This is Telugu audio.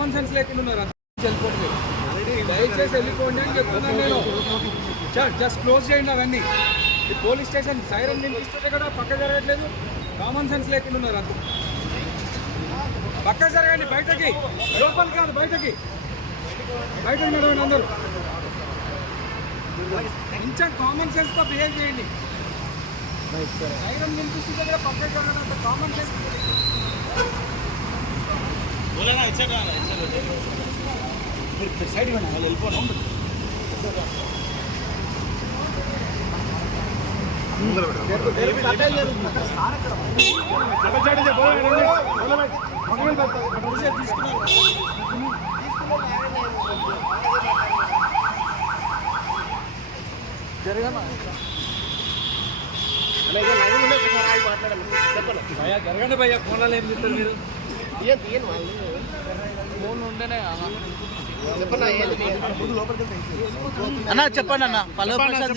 కామన్ సెన్స్ లేకుండా ఉన్నారు. వెళ్ళిపోండి, దయచేసి వెళ్ళిపోండి అని చెప్తున్నాను నేను. జస్ట్ క్లోజ్ చేయండి అవన్నీ. ఈ పోలీస్ స్టేషన్ సైరన్ వినిపిస్తుంటే కూడా పక్క జరగట్లేదు. కామన్ సెన్స్ లేకుండా ఉన్నారు. అంత పక్క జరగండి, బయటకి, లోపలికి కాదు బయటకి, బయటకి నడవండి అందరూ. కొంచెం కామన్ సెన్స్తో బిహేవ్ చేయండి. సైరన్ వినిపిస్తుంటే కూడా పక్క జరగడం అంత కామన్ సెన్స్. సైడ్ వాళ్ళు వెళ్ళిపోవడం జరగండి భయ్యా. ఫోన్లలో ఏం చేస్తారు మీరు? ఫోన్ ఉంటేనే అన్న చెప్పండి అన్న. పల్లవి ప్రసాద్